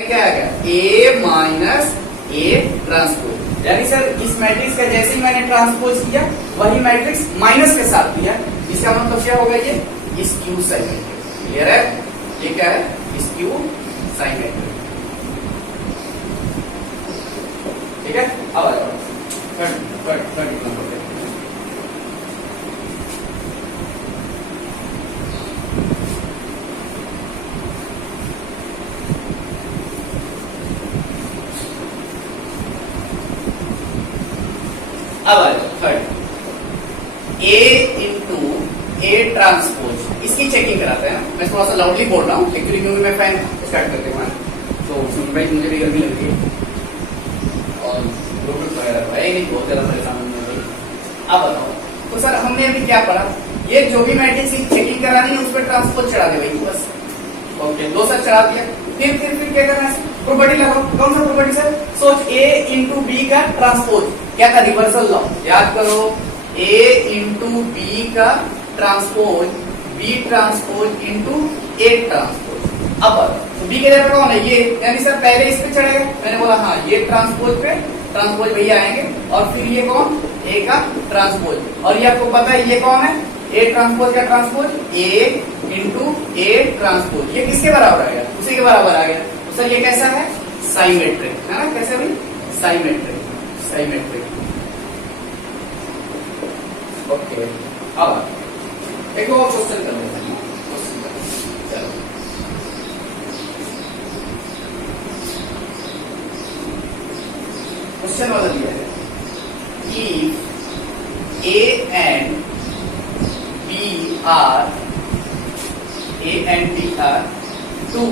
क्या आ गया ए minus A transpose. यानी सर इस मैट्रिक्स का जैसे ही मैंने ट्रांसपोज किया वही मैट्रिक्स माइनस के साथ दिया, इसका मतलब क्या होगा ये स्क्यू साइमेट्रिक। क्लियर है? ये क्या है स्क्यू साइमेट्रिक। ठीक है, अब आ जाओ थर्ड नंबर पे। अब आ जाओ third, A into A transpose. इसकी चेकिंग कराते हैं ना। मैं थोड़ा सा लाउडली बोल रहा हूँ एक्चुअली क्योंकि मैं फैन स्टार्ट करते हुए तो सुन भाई मुझे भी गर्मी लग रही है और ब्लूटूथ वगैरह है नहीं, बहुत ज्यादा परेशान होने लगी। अब बताओ तो सर हमने अभी क्या पढ़ा, ये जो भी मैट्रिक्स की चेकिंग करानी है उस पर ट्रांसपोज चढ़ा दे भाई बस। ओके, दो सर चढ़ा दिया, फिर क्या करना है प्रॉपर्टी लगाओ। कौन सा प्रॉपर्टी सर? सोच ए इंटू बी का ट्रांसपोज क्या था रिवर्सल लॉ, याद करो ए इंटू बी का transpose B transpose into A transpose. अब तो बी के जगह कौन है ये, यानी सर पहले इस पे चढ़ेगा, मैंने बोला हाँ ये ट्रांसपोज पे ट्रांसपोज भैया आएंगे और फिर ये कौन ए का ट्रांसपोज। और ये आपको पता है ये कौन है ए ट्रांसपोज का transpose A into A transpose. ये किसके बराबर आ गया? उसी के बराबर आ गया। तो सर ये कैसा है साइमेट्रिक है ना। कैसे भाई साइमेट्रिक साइमेट्रिक। ओके, अब एक और क्वेश्चन कर लेते हैं। चलो क्वेश्चन वाला दिया है if A and B are two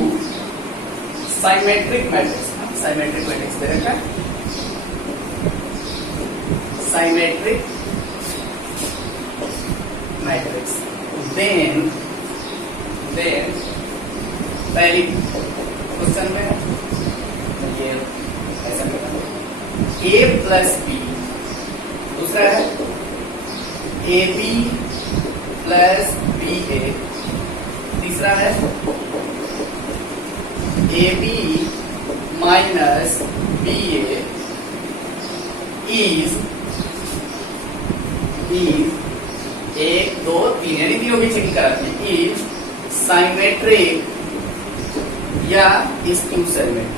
symmetric matrix. Symmetric matrix दे रखा है, साइमेट्रिक मैट्रिक्स। देन पहली क्वेश्चन में ये ऐसा करना ए प्लस बी, दूसरा है A B plus B A, तीसरा है A B minus B A is एक दो तीन, यानी तीनों की चेकिंग कराते हैं। इज साइमेट्रिक या स्क्यू साइमेट्रिक।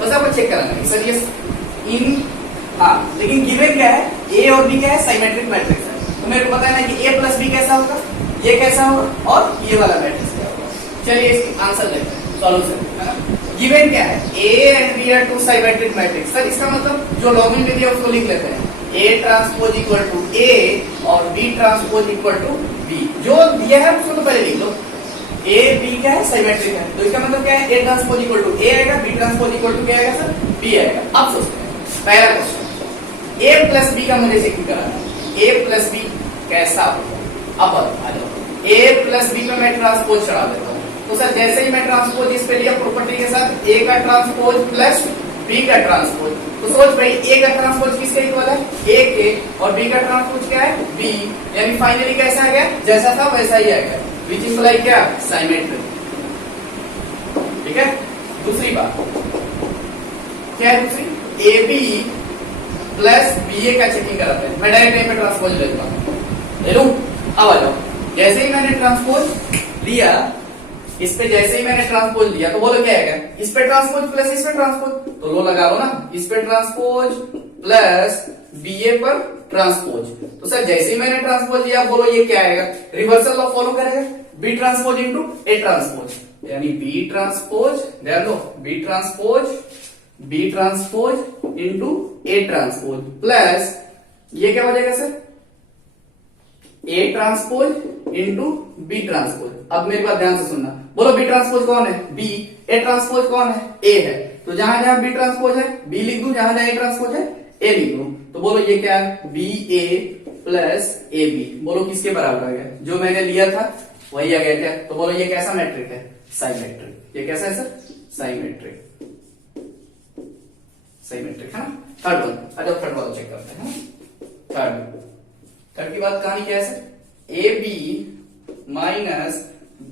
बस आपको चेक कराना है सर ये इन हाँ, लेकिन गिवन क्या है ए और बी क्या है साइमेट्रिक मैट्रिक्स है। तो मेरे को पता है ना कि ए प्लस बी कैसा होगा, ये कैसा होगा और ये वाला मैट्रिक्स क्या होगा। चलिए इसकी आंसर देखते हैं, सॉल्यूशन है ना। गिवन क्या है A and B are two symmetric matrix. Sir इसका मतलब जो लॉगिन विधि है उसको लिख लेते हैं A transpose equal to A और B transpose equal to B. जो दिया है उसको तो पहले लिख लो। ए बी क्या है साइमेट्रिक है, तो इसका मतलब क्या है ए ट्रांसपोज इक्वल टू ए आएगा, बी ट्रांसपोज इक्वल टू क्या आएगा सर बी आएगा। अब सोचते हैं पहला क्वेश्चन ए प्लस बी का मुझे चेक कराना है, ए प्लस बी कैसा होगा। अब आ जाओ ए प्लस बी का मैं ट्रांसपोज चढ़ा देता हूँ। तो सर जैसे ही मैं ट्रांसपोज इस पे लिया प्रॉपर्टी के साथ ए का ट्रांसपोज प्लस बी का ट्रांसपोज, तो सोच भाई ए का ट्रांसपोज किसके इक्वल है ए के और बी का ट्रांसपोज क्या है बी, यानी फाइनली कैसा आ गया जैसा था वैसा ही आएगा, विच इम्प्लाई क्या साइमेट्रिक। ठीक है, दूसरी बात क्या है दूसरी ए बी प्लस बी ए का चेकिंग कराते हैं। मैं डायरेक्ट ए पे ट्रांसपोज लेता हूँ, ले लूं। अब आ जाओ जैसे ही मैंने ट्रांसपोज लिया इस पे, जैसे ही मैंने ट्रांसपोज लिया तो बोलो क्या आएगा इस पे ट्रांसपोज प्लस इस पे ट्रांसपोज, तो लो लगा लो ना इस पे ट्रांसपोज प्लस बी ए पर ट्रांसपोज। तो सर जैसे ही मैंने ट्रांसपोज लिया बोलो ये क्या आएगा रिवर्सल लॉ फॉलो करेगा B transpose into A transpose, यानी बी ट्रांसपोज ध्यान दो B transpose into A transpose plus ये क्या हो जाएगा sir A transpose into B transpose. अब मेरी बात ध्यान से सुनना, बोलो बी ट्रांसपोज कौन है बी, ए ट्रांसपोज कौन है ए है, तो जहां जहां बी ट्रांसपोज है बी लिख दूं, जहां जहां ए ट्रांसपोज है ए लिख दूं। तो बोलो ये क्या है B A plus A B, बोलो किसके बराबर आ गया जो मैंने लिया था वही आ गया क्या। तो बोलो ये कैसा मैट्रिक है साइमेट्रिक। ये कैसा है सर साइमेट्रिक, साइमेट्रिक है ना। थर्ड वन आ जाओ, थर्ड वाला चेक करते हैं। थर्ड की बात कहानी क्या है sir A B minus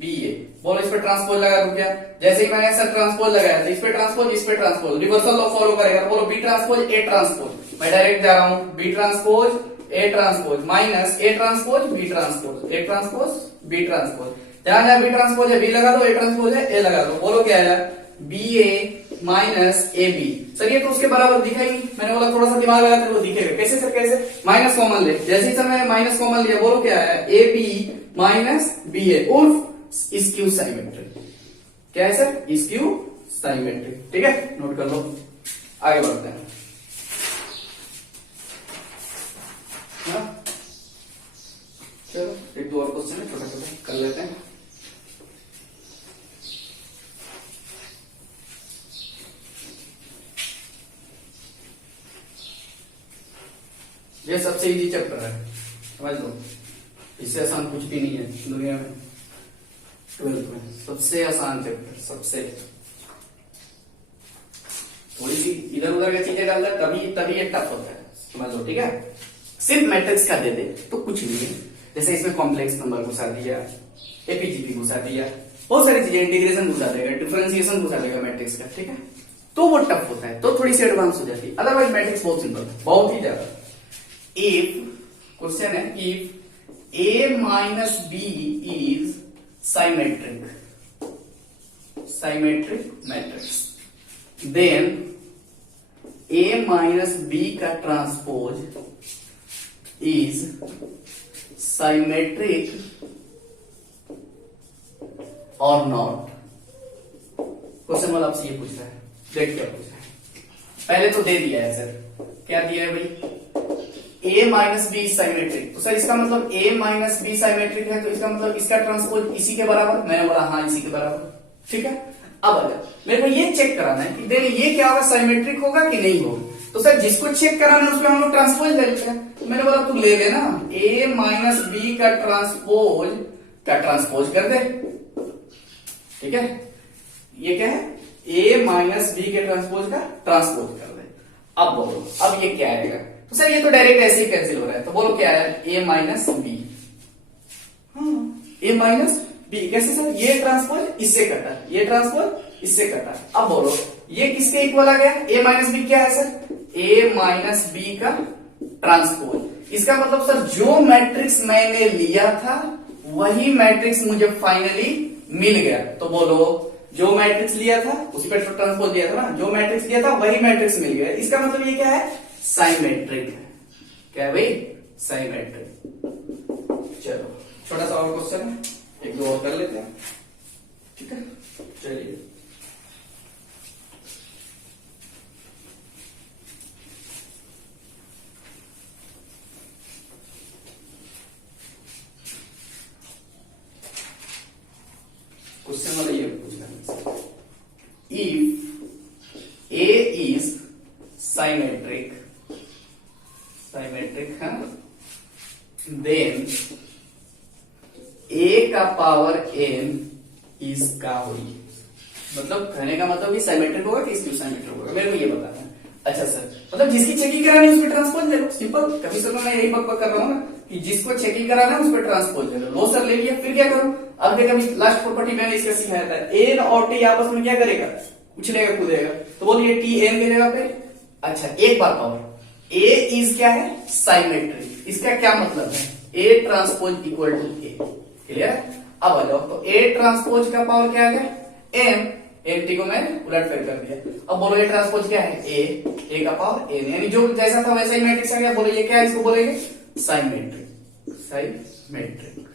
B A. बोलो इस पे ट्रांसपोज लगा दूं क्या? जैसे ही मैंने ऐसा ट्रांसपोज लगाया तो इस पे ट्रांसपोज, इस पे ट्रांसपोज, रिवर्सल लॉ फॉलो करेगा। बोलो बी ट्रांसपोज ए ट्रांसपोज, मैं डायरेक्ट जा रहा हूं, B transpose A transpose minus A transpose B transpose, A transpose B transpose. जहां जहां बी ट्रांसपोज है बी लगा दो, ए ट्रांसपोज है ए लगा दो। बोलो क्या आया? B A minus A B. Sir ये तो उसके बराबर दिखा ही नहीं, मैंने बोला थोड़ा सा दिमाग लगाते वो दिखेगा। कैसे सर कैसे? माइनस कॉमन ले, जैसे ही सर मैंने माइनस कॉमन लिया, बोलो क्या है? ए बी माइनस बी ए उर्फ स्क्यू साइमेट्रिक। क्या है सर? Skew symmetric. ठीक है, नोट कर लो, आगे बढ़ते हैं। चलो एक दो और क्वेश्चन है, छोटा छोटा कर लेते हैं। ये सबसे इजी चैप्टर है, समझ लो, इससे आसान कुछ भी नहीं है दुनिया में। 12th में सबसे आसान चैप्टर, सबसे थोड़ी सी इधर उधर की चीजें डालता है तभी ये टफ होता है, समझ लो। ठीक है, सिर्फ मैट्रिक्स का दे दे तो कुछ नहीं है। जैसे इसमें कॉम्प्लेक्स नंबर घुसा दिया, एपीजीपी घुसा दिया, बहुत सारी चीजें, इंटीग्रेशन घुसा देगा, डिफरेंशिएशन घुसा देगा मैट्रिक्स का। ठीक है, तो वो टफ होता है, तो थोड़ी सी एडवांस हो जाती है। अदरवाइज मैट्रिक्स बहुत सिंपल है, बहुत ही ज्यादा। इफ क्वेश्चन है, if A minus B is symmetric, symmetric matrix, then A minus B का ट्रांसपोज इज साइमेट्रिक और नॉट। क्वेश्चन वाला आपसे ये पूछ रहा है, देख क्या पूछ रहा है। पहले तो दे दिया है सर, क्या दिया है भाई? a minus B symmetric. तो सर इसका मतलब a माइनस बी साइमेट्रिक है, तो इसका मतलब इसका ट्रांसपोज इसी के बराबर। मैंने बोला हाँ इसी के बराबर। ठीक है, अब अगर मेरे को ये चेक कराना है कि देन ये क्या होगा, साइमेट्रिक होगा कि नहीं होगा। तो सर जिसको चेक कराना है उसमें हम लोग ट्रांसपोज ले लेते हैं। तो मैंने बोला तू ले लेना, a माइनस बी का ट्रांसपोज कर दे। ठीक है, ये क्या है? a माइनस बी के ट्रांसपोज का ट्रांसपोज कर दे। अब बोलो, अब ये क्या आएगा? तो सर ये तो डायरेक्ट ऐसे ही कैंसिल हो रहा है, तो बोलो क्या है? a minus B. हाँ, a माइनस बी कैसे सर? ये ट्रांसपोज इससे कटा, ये ट्रांसपोज इससे कटा। अब बोलो ये किसके इक्वल आ गया? a माइनस बी क्या है सर? a माइनस बी का ट्रांसपोज। इसका मतलब सर जो मैट्रिक्स मैंने लिया था वही मैट्रिक्स मुझे फाइनली मिल गया। तो बोलो जो मैट्रिक्स लिया था उसी पर ट्रांसपोज दिया था ना, जो मैट्रिक्स लिया था वही मैट्रिक्स मिल गया। इसका मतलब ये क्या है? साइमेट्रिक है। क्या है भाई? साइमेट्रिक। चलो छोटा सा और क्वेश्चन है, एक दो और कर लेते हैं। ठीक है, चलिए क्वेश्चन वाला ये पूछना है, if A is symmetric, symmetric है, देन ए का पावर एन इज का हुई। मतलब कहने का मतलब ये साइमेट्रिक होगा कि स्क्यू साइमेट्रिक होगा, मेरे को ये बताना है। अच्छा सर, मतलब जिसकी चेकिंग करानी है उस पर ट्रांसपोज ले लो, सिंपल। कभी सर मैं यही बक कर रहा हूँ ना कि जिसको चेकिंग कराना है उस पर ट्रांसपोज ले लो। लो सर ले लिया, फिर क्या करूं? अब देखा लास्ट प्रॉपर्टी मैंने इसका सिखाया था, एन और टी आपस में क्या करेगा? उछलेगा कूदेगा। तो बोलिए टी एन के जगह पे। अच्छा एक बात और, ए इज क्या है? साइमेट्रिक। इसका क्या मतलब है? A transpose equal to A. Clear? अब आ जाओ, तो ए ट्रांसपोज का पावर क्या आ गया? एन। एन टी को मैंने उलट फेर कर दिया। अब बोलो ए ट्रांसपोज क्या है? ए का पावर एन, यानी जो जैसा था वैसा ही मैट्रिक्स आ गया। बोलो ये क्या है? इसको बोलेंगे साइमेट्रिक, साइमेट्रिक।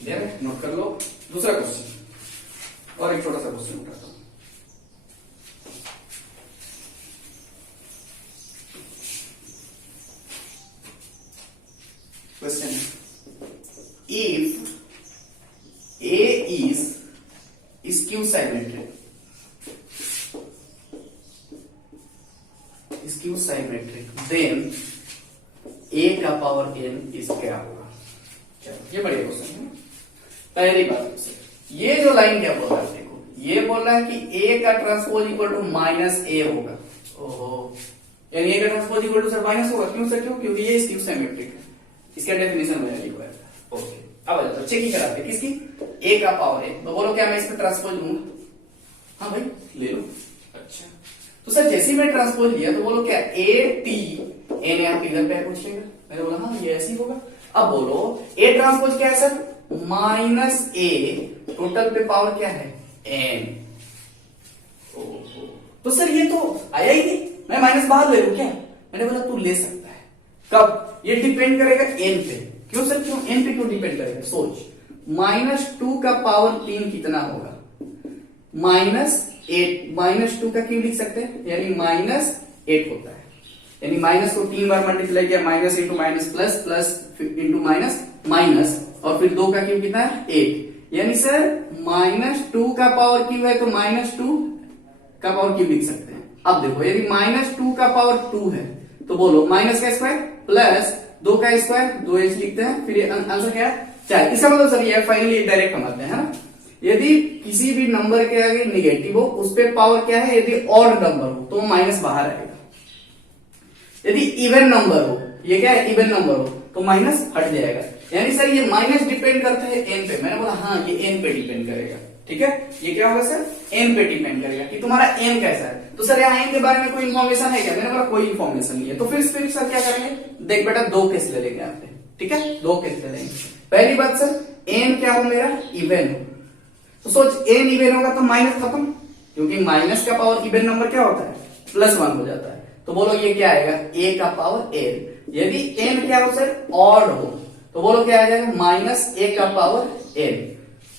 क्लियर है? नोट कर लो। दूसरा क्वेश्चन, और एक छोटा सा क्वेश्चन उठाता हूं। क्वेश्चन है, if A is skew symmetric, skew symmetric, then A का पावर एन इज क्या होगा? चलो ये बढ़िया क्वेश्चन है। पहली बात, ये जो लाइन क्या बोल रहा है? देखो ये बोल रहा है कि ए का transpose equal to minus A होगा। ओहो, यानी ए का transpose equal to sir minus होगा। क्यों सर? क्यों? क्योंकि ये स्क्यू साइमेट्रिक है। इसका डेफिनेशन मैंने लिखवाया था। ओके, अब चेकिंग कराते हैं किसकी? ए का पावर ए, तो बोलो क्या मैं इसमें ट्रांसपोज लूंगा? हाँ भाई ले लो। अच्छा तो सर जैसे ही मैं ट्रांसपोज लिया तो बोलो क्या ए टी एन आप इधर पे पूछ लेंगे। मैंने बोला हाँ ये ऐसे ही होगा। अब बोलो ए ट्रांसपोज क्या है सर? माइनस ए, टोटल पे पावर क्या है? एन। तो सर ये तो आया ही नहीं, मैं माइनस बाहर ले लूं क्या? मैंने बोला तू ले सकता है। कब? ये डिपेंड करेगा एन पे। क्यों सर? क्यों एन पे क्यों डिपेंड करेगा? सोच, -2 का पावर 3 कितना होगा? -8। -2 का क्यों लिख सकते हैं? यानी -8 होता है। यानी माइनस को 3 बार मल्टीप्लाई किया, minus into minus plus, plus into minus minus, और फिर 2 का क्यूब कितना है? 8। यानी सर -2 का पावर क्यूब है तो -2 का पावर क्यूब लिख सकते हैं। अब देखो यदि -2 का पावर 2 है तो बोलो माइनस का स्क्वायर प्लस 2 का स्क्वायर, 2h लिखते हैं, फिर आंसर क्या है? 4। इसका मतलब सर ये फाइनली डायरेक्ट हम आते हैं ना, यदि किसी भी नंबर के आगे निगेटिव हो उस पे पावर क्या है? यदि ऑड नंबर हो तो माइनस बाहर आएगा। यदि इवन नंबर हो, ये क्या है? इवन नंबर हो तो माइनस हट जाएगा। यानी सर ये माइनस डिपेंड करता है एन पे। मैंने बोला हाँ ये एन पे डिपेंड करेगा। ठीक है, ये क्या होगा सर? एन पे डिपेंड करेगा कि तुम्हारा एन कैसा है। तो सर यहाँ एन के बारे में कोई इन्फॉर्मेशन है क्या? मैंने बोला कोई इन्फॉर्मेशन नहीं है। तो फिर सर क्या करेंगे? देख बेटा 2 केस ले लेंगे आपने। ठीक है, 2 केस ले लेंगे। पहली बात सर, एन क्या हो मेरा? इवन हो। तो सोच एन इवन होगा तो माइनस खत्म, क्योंकि माइनस का पावर इवन नंबर क्या होता है? +1 हो जाता है। तो बोलो ये क्या आएगा? ए का पावर एन। यदि एन क्या हो सर? ऑड हो तो बोलो क्या आ जाएगा? -a का पावर एन।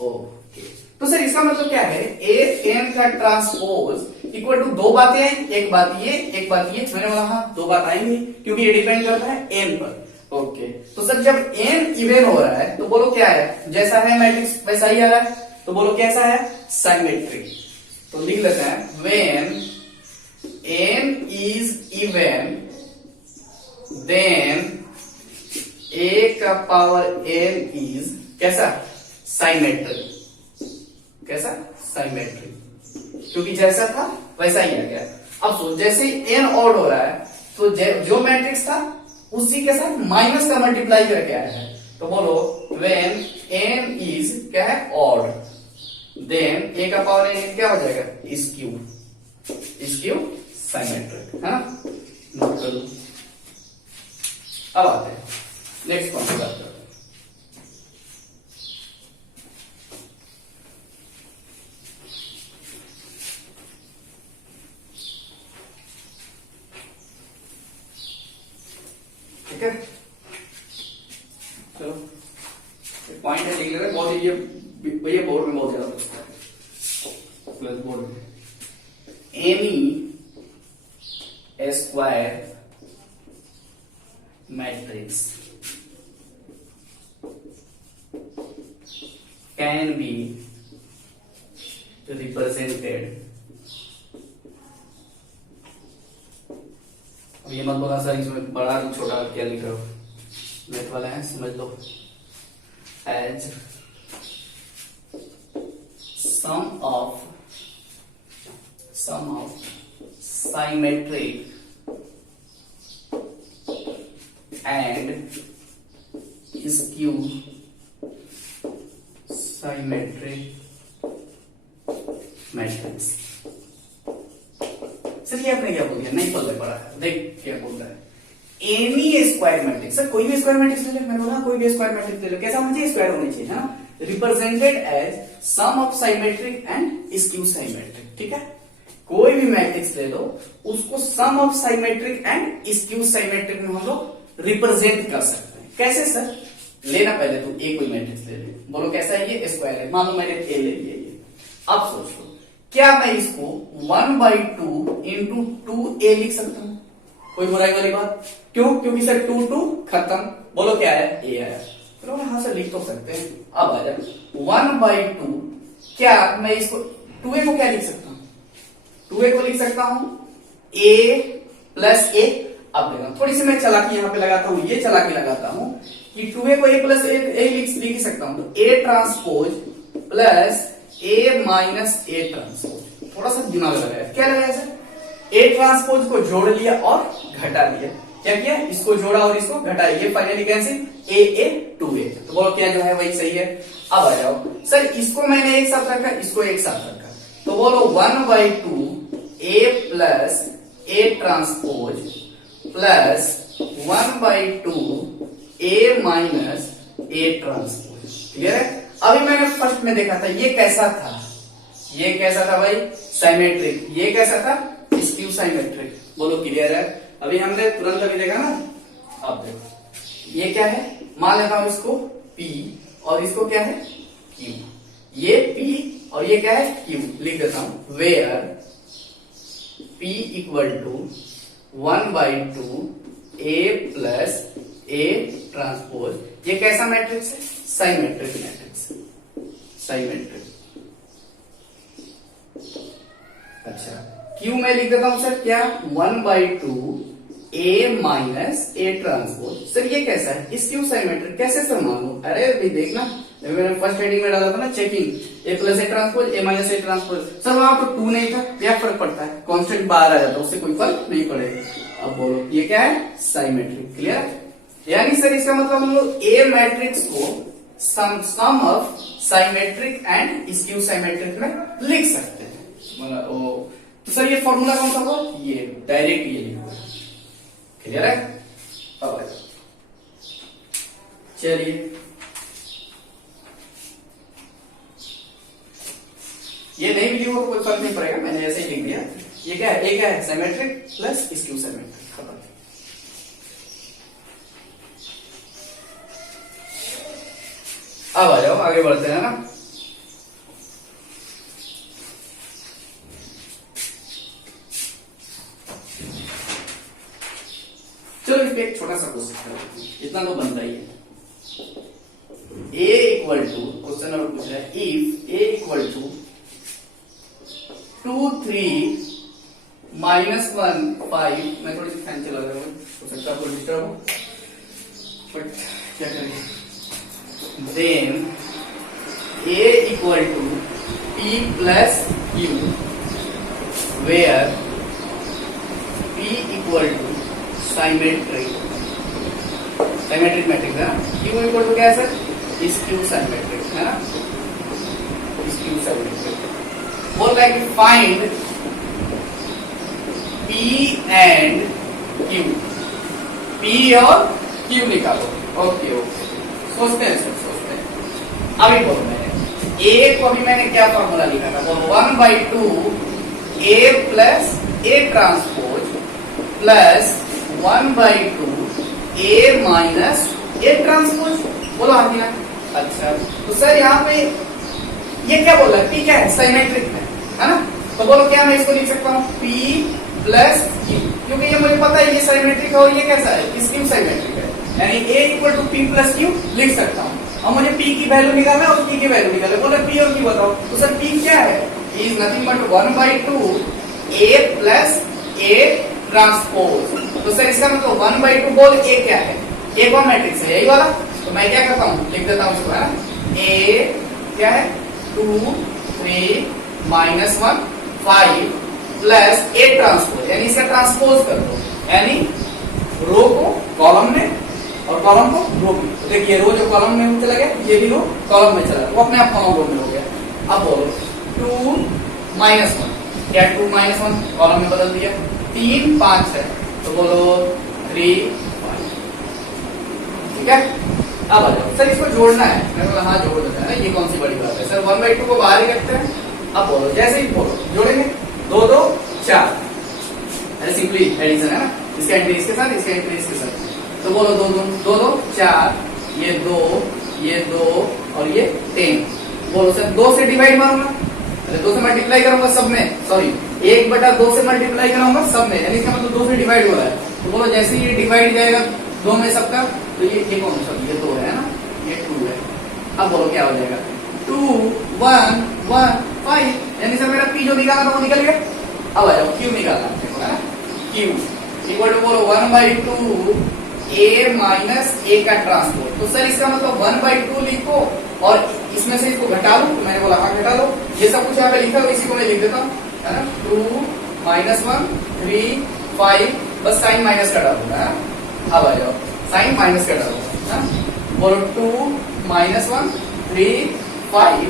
ओके, तो सर इसका मतलब क्या है? ए एन का ट्रांसपोज इक्वल टू 2 बातें हैं, एक बात ये, एक बात ये। मैंने बोला हाँ 2 बात आएंगी क्योंकि ये डिपेंड करता है एन पर। ओके, तो सर जब एन इवन हो रहा है तो बोलो क्या है? जैसा है मैट्रिक्स वैसा ही आ रहा है। तो बोलो कैसा है? सिमेट्रिक। तो लिख लेते हैं when n is even then a का पावर n is कैसा? सिमेट्रिक। कैसा? सिमेट्रिक, क्योंकि जैसा था वैसा ही आ गया। अब सोच जैसे ही n ऑड हो रहा है तो जो मैट्रिक्स था उसी के साथ माइनस का मल्टीप्लाई करके आया है। तो बोलो व्हेन n is क्या है? ऑड, देन a का पावर n क्या हो जाएगा? स्क्यू सिमेट्रिक, है ना? नोट कर लो। अब आते हैं नेक्स्ट पॉइंट पर। ठीक है, चलो पॉइंट है लिख ले रहे। बहुत ये बोर्ड में बहुत ज्यादा प्लस बोर्ड में N E square matrix can be represented. अब ये मत बोला सर इसमें बड़ा छोटा क्या लिख रहे हो, मैथ वाला है समझ लो। As sum of symmetric and skew symmetric matrix। Sir ये आपने क्या बोल दिया? नहीं पल्ले पड़ा है। देख क्या बोल रहा है? N E square matrix. सर कोई भी स्क्वायर मैट्रिक्स ले ले। मैंने बोला कोई भी स्क्वायर मैट्रिक्स ले लो। कैसा होना चाहिए? स्क्वायर होना चाहिए, है ना? Represented as sum of symmetric and skew symmetric. ठीक है, कोई भी मैट्रिक्स ले लो उसको sum of symmetric and skew symmetric में हम लोग रिप्रेजेंट कर सकते हैं। कैसे सर? लेना पहले तू ए कोई मैट्रिक्स ले ले। बोलो कैसा है? ये स्क्वायर है। मान लो मैंने ए ले लिया ये। अब सोच लो क्या मैं इसको 1/2 इंटू 2a लिख सकता हूं? कोई बुराई वाली बात? क्यों? क्योंकि सर 2 खत्म। बोलो क्या है? ए आया। तो हाँ सर लिख तो सकते हैं। अब आ जाए 1/2, क्या मैं इसको 2a को क्या लिख सकता हूं? 2a को लिख सकता हूं a प्लस a। अब देखना थोड़ी सी मैं चालाकी यहां पे लगाता हूं, ये चालाकी लगाता हूं कि 2a को a प्लस a लिख सकता हूं। तो a transpose plus a minus a transpose. थोड़ा सा दिमाग लगाया। क्या लगाया सर? a ट्रांसपोज को जोड़ लिया और घटा लिया। क्या किया, इसको जोड़ा और इसको घटाया, ये फाइनली कैंसिल, ए 2a। तो बोलो क्या जो है वही सही है। अब आ जाओ सर, इसको मैंने एक साथ रखा, इसको एक साथ रखा, तो बोलो 1/2 a plus a transpose plus 1/2 a minus a transpose. Clear है। अभी मैंने फर्स्ट में देखा था ये कैसा था, ये कैसा था भाई, साइमेट्रिक, ये कैसा था, स्क्यू साइमेट्रिक। बोलो क्लियर है। अभी हमने तुरंत अभी देखा ना, अब देखो ये क्या है, मान लेता हूं इसको P और इसको क्या है Q, ये P और ये क्या है Q, लिख देता हूं where P equal to 1/2 a plus a transpose. ये कैसा मैट्रिक्स है, साइमेट्रिक मैट्रिक्स, साइमेट्रिक। अच्छा Q में लिख देता हूं सर क्या, 1/2 a minus a transpose. Sir ये कैसा है, स्क्यू साइमेट्रिक, कैसे सर मान लो, अरे अभी देखना, मैंने फर्स्ट हेडिंग में डाला था ना checking, a plus a transpose a minus a transpose. Sir वहां तो 2 नहीं था, क्या फर्क पड़ता है, कांस्टेंट बाहर आ जाता है, उससे कोई फर्क नहीं पड़ेगा। अब बोलो ये क्या है, साइमेट्रिक। क्लियर है। यानी सर इसका मतलब हम लोग ए मैट्रिक्स को sum of symmetric and skew symmetric में लिख सकते हैं। मतलब तो सर ये फॉर्मूला कौन सा होगा, ये डायरेक्ट ये लिखो। क्लियर है। अब चलिए ये नहीं भी लिखो तो कोई फर्क नहीं पड़ेगा, मैंने ऐसे ही लिख दिया। ये क्या है, एक है साइमेट्रिक प्लस स्क्यू साइमेट्रिक, खत्म। अब आ जाओ आगे बढ़ते हैं ना। चलो इस पे एक छोटा सा क्वेश्चन, इतना तो बनता ही है। a equal to, question number पूछ रहा है, इफ a इक्वल टू 2 3 -1 5, मैं थोड़ी सी फैन चला रहा हूँ, हो सकता है आपको डिस्टर्ब हो, बट क्या करें, then a equal to p plus q where p equal to symmetric, symmetric matrix है ना। Q इक्वल टू क्या है सर, स्क्यू साइमेट्रिक है ना, स्क्यू साइमेट्रिक। बोल रहा है कि find P and Q, P और Q निकालो। ओके ओके, सोचते हैं सर, सोचते हैं। अभी बोलो मैंने A को, अभी मैंने क्या फॉर्मूला लिखा था, बोलो 1/2 a plus a transpose plus 1/2 a minus a transpose. बोलो हाँ क्या। अच्छा तो सर यहाँ पे ये क्या बोल रहा है, P क्या है, साइमेट्रिक है ना। तो बोलो क्या मैं इसको लिख सकता हूँ P प्लस Q, क्योंकि ये मुझे पता है ये साइमेट्रिक है और ये कैसा है, स्क्यू साइमेट्रिक है, यानी a equal to P plus Q लिख सकता हूँ। और मुझे P की वैल्यू निकालना है और Q की वैल्यू निकालना है। बोले P और Q बताओ, तो सर P क्या है, is nothing but 1/2 a plus a transpose. तो सर इसका मतलब 1/2 बोल a क्या है, a कौन मैट्रिक्स है, यही वाला। तो मैं क्या करता हूँ, लिख देता हूँ इसको, है ना, a क्या है 2 3 -1 5 प्लस a ट्रांसपोज, यानी इसका ट्रांसपोज कर दो, यानी रो को कॉलम में और कॉलम को रो में। तो देखिए रो जो कॉलम में चला गया, ये भी रो कॉलम में चला गया, वो अपने आप कॉलम रो में हो गया। अब बोलो 2 -1, क्या 2 -1 कॉलम में बदल दिया, 3 5 है, तो बोलो 3 5। ठीक है। अब आ जाओ सर इसको जोड़ना है, मैं बोला हाँ जोड़ देते हैं ना, ये कौन सी बड़ी बात है सर, 1/2 को बाहर ही रखते हैं। अब बोलो जैसे ही बोलो जोड़ेंगे, 2 2 4, अरे सिंपली एडिशन है ना, इसका एंट्री इसके साथ, इसका एंट्री इसके साथ। तो बोलो 2 2 2 4, ये 2 और ये 10। बोलो सर 2 से डिवाइड मारूंगा, अरे 2 से मल्टीप्लाई करूंगा सब में, सॉरी 1/2 से मल्टीप्लाई करूंगा सब में, यानी इसका मतलब 2 से डिवाइड हो रहा है। तो बोलो जैसे ये डिवाइड जाएगा 2 में सबका, तो ये कौन सा, ये 2 है ना, ये 2 है। अब बोलो क्या हो जाएगा, 2 1 1 5, यानी सर मेरा P जो निकालना था वो निकल गया। अब आ जाओ Q निकालना है, Q इक्वल टू बोलो 1/2 a माइनस a का ट्रांसपोज। तो सर इसका मतलब 1/2 लिखो और इसमें से इसको घटा लो, तो मैंने बोला हाँ घटा लो, ये सब कुछ यहाँ पे लिखा है, इसी को मैं लिख देता हूँ, है ना, 2 -1 3 5, बस साइन माइनस का डालूंगा। अब आ जाओ, साइन माइनस का डालो, बोलो 2 -1 3 5।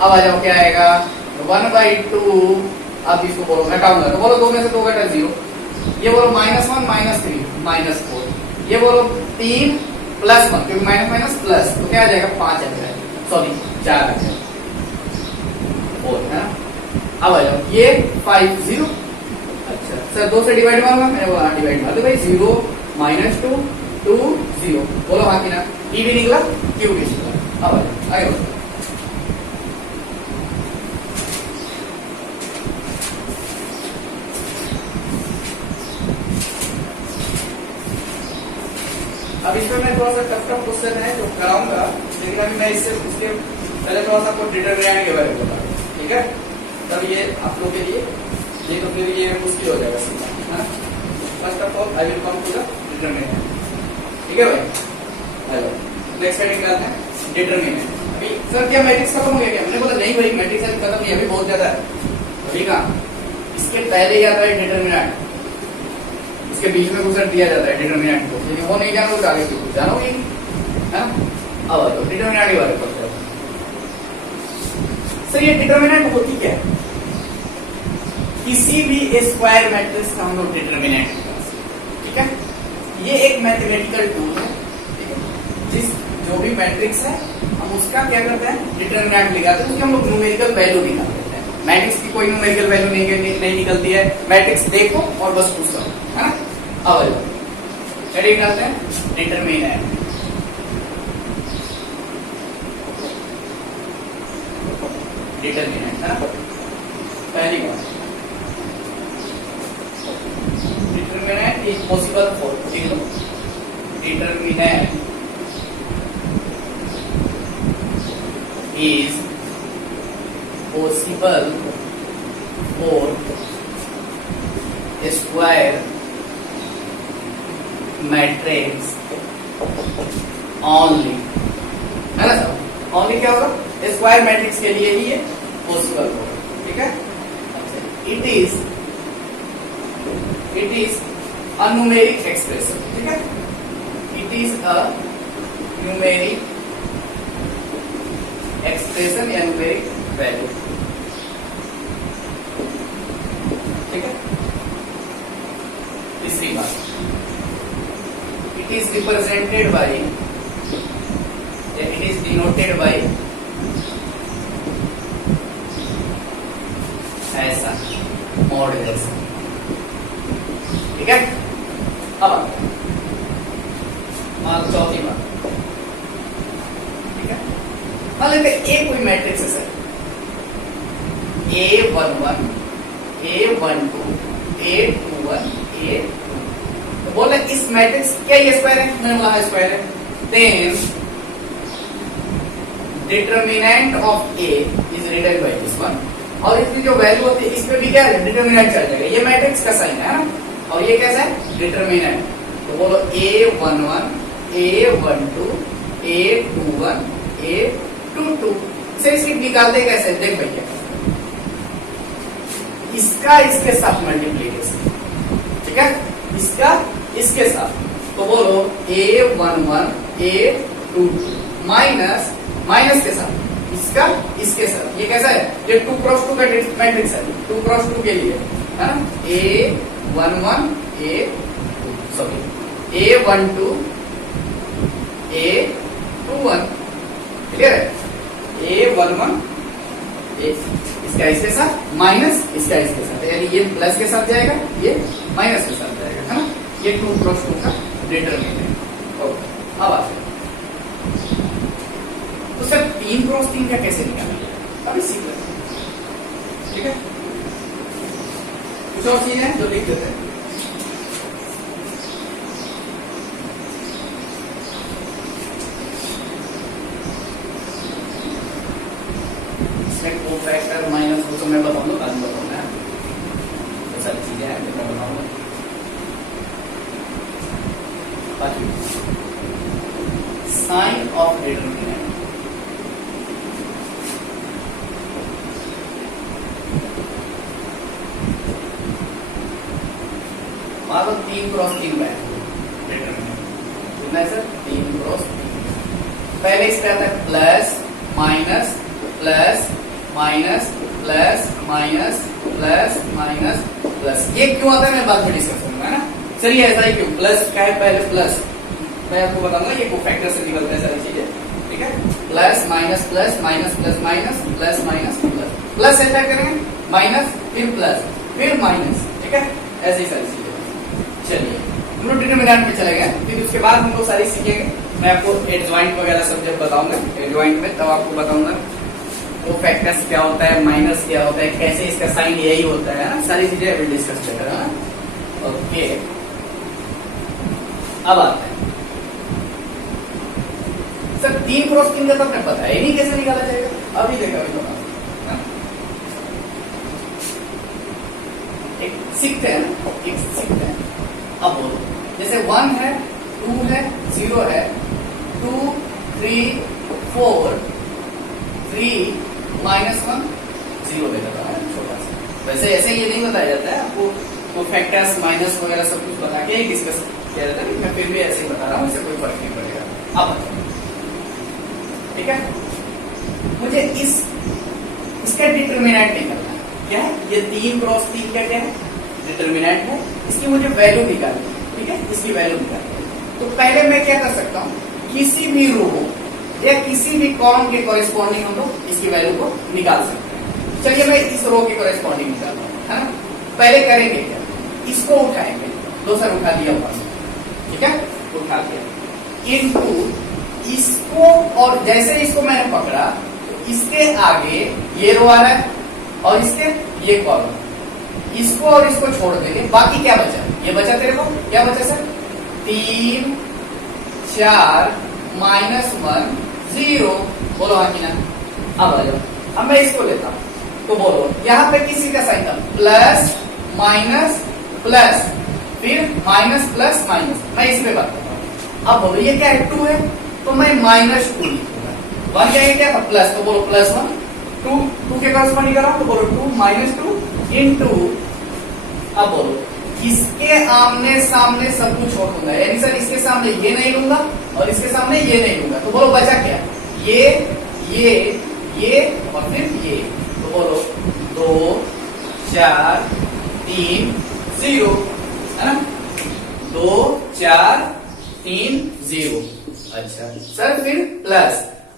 अब आ जाओ क्या आएगा 1/2। अब इसको बोलो घटाऊंगा तो बोलो 2 में से 2 घटा 0। ये बोलो -1 -3 -4। ये बोलो 3 +1 क्योंकि माइनस माइनस प्लस तो क्या आ जाएगा 5 आ जाएगा, सॉरी 4 आ जाएगा 4 है ना। अब आ जाओ ये 5 0। अच्छा सर 2 से डिवाइड मारूंगा, मैंने बोला डिवाइड मार दो भाई, 0 -2 2 0। बोलो हाँ कि ना, ई भी निकला क्यू भी निकला। अब आ जाओ आगे बढ़ो। अब इसमें मैं थोड़ा सा टफ क्वेश्चन है जो कराऊंगा, लेकिन अभी मैं इससे उसके पहले थोड़ा सा आपको डिटरमिनेंट के बारे में बता दूं, ठीक है। तब ये आप लोग के लिए ये तो फिर ये मुश्किल हो जाएगा सीखना, है ना। First of all I will come to the determinant, ठीक है भाई। हेलो नेक्स्ट हेडिंग करते हैं डिटरमिनेंट। अभी सर क्या मैट्रिक्स खत्म हो गया क्या? मैंने बोला नहीं भाई मैट्रिक्स खत्म नहीं, अभी बहुत ज्यादा है। अभी कहाँ, इसके पहले ही आता है डिटरमिनेंट, इसके बीच में कुछ दिया जाता है डिटरमिनेंट को, लेकिन वो नहीं जानोगे तो आगे कुछ जानोगे, है ना। अब तो डिटरमिनेंट के बारे में पढ़ते हैं। सर ये डिटरमिनेंट होती क्या है? किसी भी स्क्वायर मैट्रिक्स का हम लोग डिटरमिनेंट, ठीक है। ये एक मैथमेटिकल टूल है, ठीक है। जिस जो भी मैट्रिक्स है हम उसका क्या करते हैं डिटरमिनेंट निकालते हैं, उसकी हम लोग न्यूमेरिकल वैल्यू निकाल देते हैं। मैट्रिक्स की कोई न्यूमेरिकल वैल्यू नहीं निकलती है, मैट्रिक्स देखो और बस पूछ लो, है ना। अब क्या निकालते हैं डिटरमिनेंट। डिटरमिनेंट है ना, पहली बात डिटरमिनेंट इज पॉसिबल फॉर, ठीक है। Determinant is possible for square matrix only, है ना सर। ओनली क्या होगा, स्क्वायर मैट्रिक्स के लिए ही ये पॉसिबल होगा, ठीक है। It is a numeric expression, ठीक है। It is a numeric expression या न्यूमेरिक वैल्यू, ठीक है। तीसरी बात, it is represented by, it is denoted by ऐसा मॉड जैसा, ठीक है। अब चौथी बात, ठीक है। मान लेते हैं ए कोई मैट्रिक्स है sir, A11 A12 A21 A, बोले इस मैट्रिक्स क्या ये स्क्वायर है? मैंने बोला स्क्वायर है। Then determinant of A is written by this one, और इसकी जो वैल्यू होती है इस पे भी क्या है डिटरमिनेंट चल जाएगा। ये मैट्रिक्स का साइन है ना, और ये कैसा है डिटरमिनेंट। तो बोलो A11 A12 A21 A22 से इसकी निकालते कैसे, देख भैया इसका इसके साथ मल्टीप्लीकेशन, ठीक है। इसका इसके साथ, तो बोलो A11 A22 माइनस माइनस के साथ इसका इसके साथ, ये कैसा है, ये 2 क्रॉस 2 का मैट्रिक्स है, 2 क्रॉस 2 के लिए, है ना। A11 A12 A21, क्लियर है। A11 इसका इसके साथ माइनस इसका इसके साथ, यानी ये प्लस के साथ जाएगा, ये माइनस के साथ जाएगा, है ना। ये 2 क्रॉस 2 का डिटरमिनेंट। ओके अब आ जाए तो सर 3 क्रॉस 3 का कैसे निकालेंगे, अभी सीख लेते हैं, ठीक है। कुछ और चीज है जो लिख देते हैं। को फैक्टर माइनस वो तो मैं बताऊंगा, कल बताऊंगा, तो सारी चीजें हैं मैं बताऊंगा। बाकी साइन ऑफ डिटरमिनेंट, मान लो 3 क्रॉस 3 का है डिटरमिनेंट, कितना है सर 3 क्रॉस 3। पहले इस पे आता है plus minus plus minus plus minus plus minus plus. ये क्यों आता है मैं बाद में डिस्कस करूंगा, है ना। चलिए ऐसा ही क्यों प्लस का है, पहले प्लस मैं आपको बताऊंगा, ये कोफैक्टर से निकलते हैं सारी चीजें, ठीक है। Plus minus plus minus plus minus plus minus plus plus ऐसा करेंगे, माइनस फिर प्लस फिर माइनस, ठीक है, ऐसी सारी चीजें। चलिए हम लोग डिटरमिनेंट में चले गए, फिर उसके बाद हम लोग सारी सीखेंगे। मैं आपको एडजॉइंट वगैरह सब जब बताऊंगा एडजॉइंट में, तब आपको बताऊंगा कोफैक्टर्स क्या होता है, माइनस क्या होता है, कैसे इसका साइन यही होता है ना, सारी चीजें अभी डिस्कस करेंगे। ओके अब आता है सर 3 क्रॉस 3 का तो आपने पता है नहीं कैसे निकाला जाएगा, अभी देखा एक सीखते हैं ना, एक सीखते हैं। अब बोलो जैसे 1 है 2 है 0 है 2 3 4 3 -1 0 ले जाता है छोटा सा। वैसे ऐसे ये नहीं बताया जाता है आपको, तो फैक्टर्स माइनस वगैरह सब कुछ बता के डिस्कस किया जाता है, मैं फिर भी ऐसे ही बता रहा हूँ, इससे कोई फर्क नहीं पड़ेगा। अब ठीक है, मुझे इसका डिटरमिनेंट निकालना है। क्या है ये 3 क्रॉस 3 क्या क्या है, डिटरमिनेंट है, इसकी मुझे वैल्यू निकालनी है, ठीक है, इसकी वैल्यू निकालनी है। तो पहले मैं क्या कर सकता हूँ, किसी भी रो या किसी भी कॉलम के कॉरेस्पॉन्डिंग हम लोग इसकी वैल्यू को निकाल सकते हैं। चलिए मैं इस रो के कॉरेस्पॉन्डिंग निकालता हूँ, है ना। पहले करेंगे क्या, इसको उठाएंगे, दो सर उठा लिया ऊपर से, ठीक है, उठा लिया इनटू इसको, और जैसे इसको मैंने पकड़ा तो इसके आगे ये रो आ रहा है और इसके ये कॉलम, इसको और इसको छोड़ देंगे, बाकी क्या बचा, ये बचा तेरे को क्या बचा सर 3 4 -1 0। बोलो हाँ कि ना। अब आ जाओ, अब मैं इसको लेता हूं तो बोलो यहां पे किसी का साइन था प्लस माइनस प्लस फिर माइनस प्लस माइनस, मैं इसमें बात करता हूं। अब बोलो ये क्या है 2 है तो मैं -2 लिखूंगा। 1 क्या था प्लस, तो बोलो +1 2 के कॉरेस्पॉन्डिंग कर रहा हूं तो बोलो 2 -2 इनटू, अब बोलो इसके आमने सामने सब कुछ छोड़ दूंगा, यानी सर इसके सामने ये नहीं लूंगा और इसके सामने ये नहीं लूंगा, तो बोलो बचा क्या, ये और फिर ये, तो बोलो 2 4 3 0, है ना, 2 4 3 0। अच्छा सर फिर प्लस,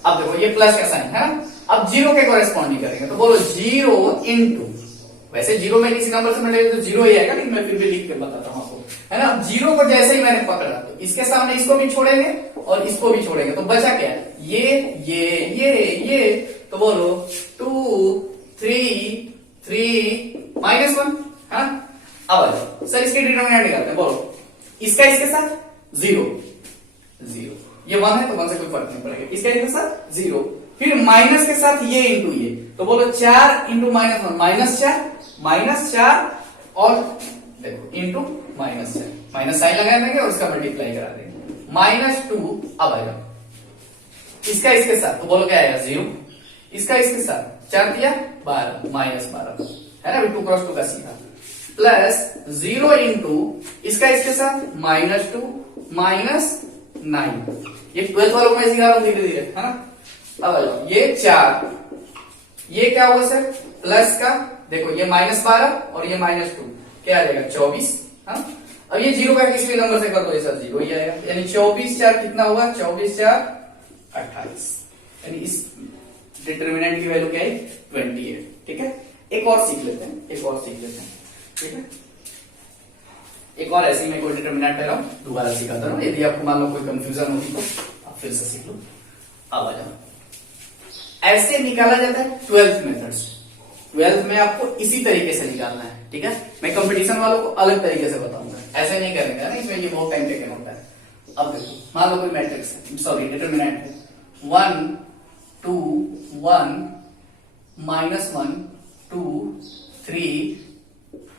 अब देखो ये प्लस का साइन है ना, अब 0 के कॉरेस्पॉन्डिंग करेंगे, तो बोलो 0 इनटू, वैसे 0 में किसी नंबर से मिलेगा तो 0 ही आएगा, लेकिन मैं फिर भी लिख के बताता हूँ आपको, है ना। 0 को जैसे ही मैंने पकड़ा तो इसके सामने इसको भी छोड़ेंगे और इसको भी छोड़ेंगे, तो बचा क्या है ये, तो बोलो 2 3 3 -1, है ना। अब आ जाओ सर इसके डिटरमिनेंट निकालते हैं, बोलो इसका इसके साथ 0 ये 1 है तो 1 से कोई फर्क नहीं पड़ेगा, इसका इसके साथ 0, फिर माइनस के साथ ये इंटू ये, तो बोलो 4 इंटू -1 -4 और देखो इंटू -4, माइनस साइन लगा देंगे और उसका मल्टीप्लाई करा देंगे -2। अब आएगा इसका इसके साथ, तो बोलो क्या आएगा 0, इसका इसके साथ 4 दिया 12 -12, है ना, 2 क्रॉस 2 का सीधा, प्लस 0 इंटू इसका इसके साथ -2 -9, ये 12th वालों को मैं सिखा रहा हूं धीरे धीरे, है ना। अब ये 4, ये क्या होगा सर प्लस का, देखो ये -12 और ये -2 क्या आ जाएगा 24, हाँ। अब ये 0 का किसी भी नंबर से कर दो, सर 0 ही आएगा, यानी 24 4 कितना हुआ 24 4 28, यानी इस डिटरमिनेंट की वैल्यू क्या है 28, ठीक है। एक और सीख लेते हैं, ठीक है, एक और ऐसे ही मैं कोई डिटरमिनेंट ले रहा हूं, दोबारा सिखाता हूं, यदि आपको मान लो कोई कंफ्यूजन होगी तो आप फिर से सीख लो। अब आ जाओ, ऐसे निकाला जाता है 12th मेथड्स, 12th में आपको इसी तरीके से निकालना है, ठीक है। मैं कंपटीशन वालों को अलग तरीके से बताऊंगा, ऐसे नहीं करेंगे ना, इसमें ये बहुत टाइम टेकन होता है। अब देखो मान लो कोई मैट्रिक्स है, सॉरी डिटरमिनेंट है 1 2 1 -1 2 3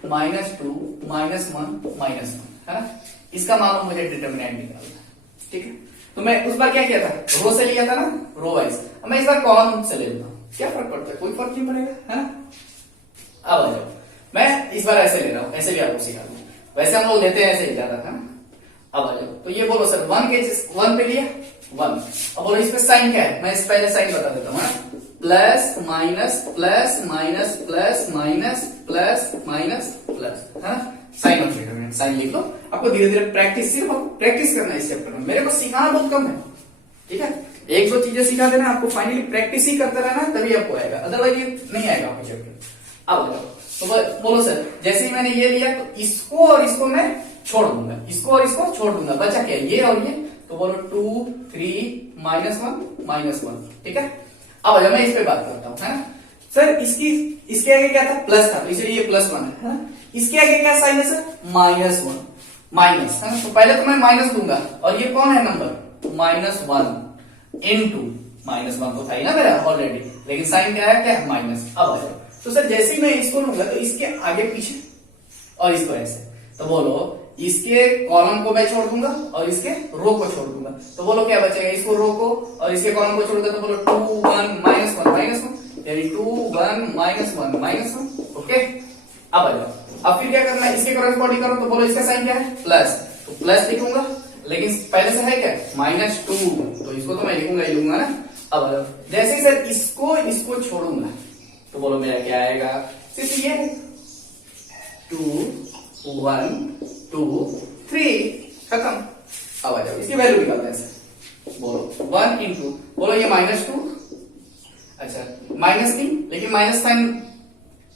-2 -1 -1, है ना। इसका मान लो मुझे डिटरमिनेंट निकालना है, ठीक है। तो मैं उस बार क्या किया था, रो से लिया था ना, रो वाइज, अब मैं इस बार कॉलम से ले लूंगा, क्या फर्क पड़ता है, कोई फर्क नहीं पड़ेगा, है ना। अब आ जाओ, मैं इस बार ऐसे ले रहा हूं, ऐसे भी आपको सिखा दूं, वैसे हम लोग लेते हैं ऐसे ही ज्यादा था। अब आ जाओ, तो ये बोलो सर 1 पे लिया 1। अब बोलो इस पे साइन क्या है, मैं इस पहले साइन बता देता हूँ। Plus minus plus minus plus minus plus minus plus, है ना। साइन ऑफ डिटरमिनेंट, साइन लिख लो। आपको धीरे धीरे प्रैक्टिस, सिर्फ प्रैक्टिस करना है इस चैप्टर में। मेरे को सिखाना बहुत कम है, ठीक है। एक दो चीजें सिखा देना, आपको फाइनली प्रैक्टिस ही करते रहना, तभी आपको आएगा, अदरवाइज ये नहीं आएगा आपको चैप्टर। अब तो बोलो सर, जैसे ही मैंने ये लिया तो इसको और इसको मैं छोड़ दूंगा, इसको और इसको छोड़ दूंगा, बचा क्या, ये और ये। तो बोलो 2 3 -1 ठीक है। अब मैं इस पे बात करता हूँ, है ना सर। इसके आगे क्या था, प्लस था, तो इसलिए ये +1 है ना। इसके आगे क्या साइन है सर, -1 माइनस, है ना। तो पहले तो मैं माइनस दूंगा, और ये कौन है नंबर, -1 इंटू -1 तो था ही ना मेरा ऑलरेडी, लेकिन साइन क्या है, क्या माइनस। अब आ जाओ, तो सर जैसे ही मैं इसको लूंगा तो इसके आगे पीछे और इसको ऐसे, तो बोलो इसके कॉलम को मैं छोड़ दूंगा और इसके रो को छोड़ दूंगा, तो बोलो क्या बचेगा, इसको रो को और इसके कॉलम को छोड़ दूंगा, तो बोलो 2 1 -1 यानी 2 1 -1 ओके। अब आ जाओ, अब फिर क्या करना है, इसके कॉरेस्पॉन्डिंग करो, तो बोलो इसका साइन क्या है, प्लस, तो प्लस लिखूंगा, लेकिन पहले से है क्या -2, तो इसको तो मैं लिखूंगा ही लिखूंगा ना। अब आ जाओ, जैसे ही सर इसको छोड़ूंगा तो बोलो मेरा क्या आएगा, सिर्फ ये 2 1 2 3 खत्म। अब आ जाओ, इसकी वैल्यू निकालते हैं सर। बोलो 1 इंटू, बोलो ये -2, अच्छा माइनस नहीं, लेकिन माइनस साइन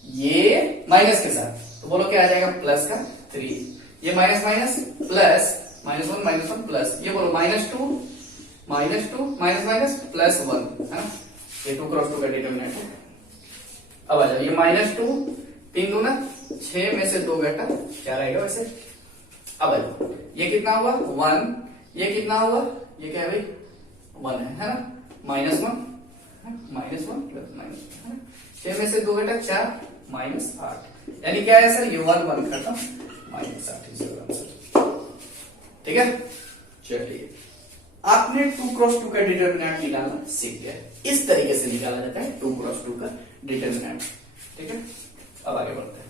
ये माइनस के साथ, तो बोलो क्या आ जाएगा, प्लस का 3, ये माइनस माइनस प्लस -1 प्लस, ये बोलो -2 माइनस +1, है ना। ये 2 क्रॉस 2 का डिटरमिनेंट है। अब आ जाओ, ये -2 3 दूना 6 में से 2 घटा 4 आएगा वैसे। अब आ जाओ, ये कितना हुआ 1, ये कितना हुआ, ये क्या है भाई 1 है ना, -1 6 में से 2 घटा 4 -8, यानी क्या है सर, ये 1 खत्म, -8 ठीक है। चलिए, आपने 2 क्रॉस 2 का डिटरमिनेंट निकालना सीख गया। इस तरीके से निकाला जाता है 2 क्रॉस 2 का डिटरमिनेंट, ठीक है। अब आगे बढ़ते हैं।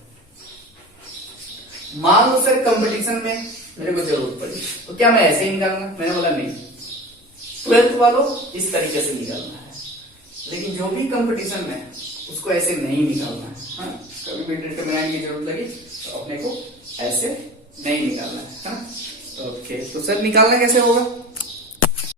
मान लो सर कंपटीशन में मेरे को जरूरत पड़ी, तो क्या मैं ऐसे ही निकालूंगा, मैंने बोला नहीं, 12th वालों इस तरीके से निकालना है, लेकिन जो भी कंपटीशन में उसको ऐसे नहीं निकालना है। हाँ, कभी भी डिटरमिनेंट की जरूरत लगी तो अपने को ऐसे नहीं निकालना है। ओके, तो सर निकालना कैसे होगा,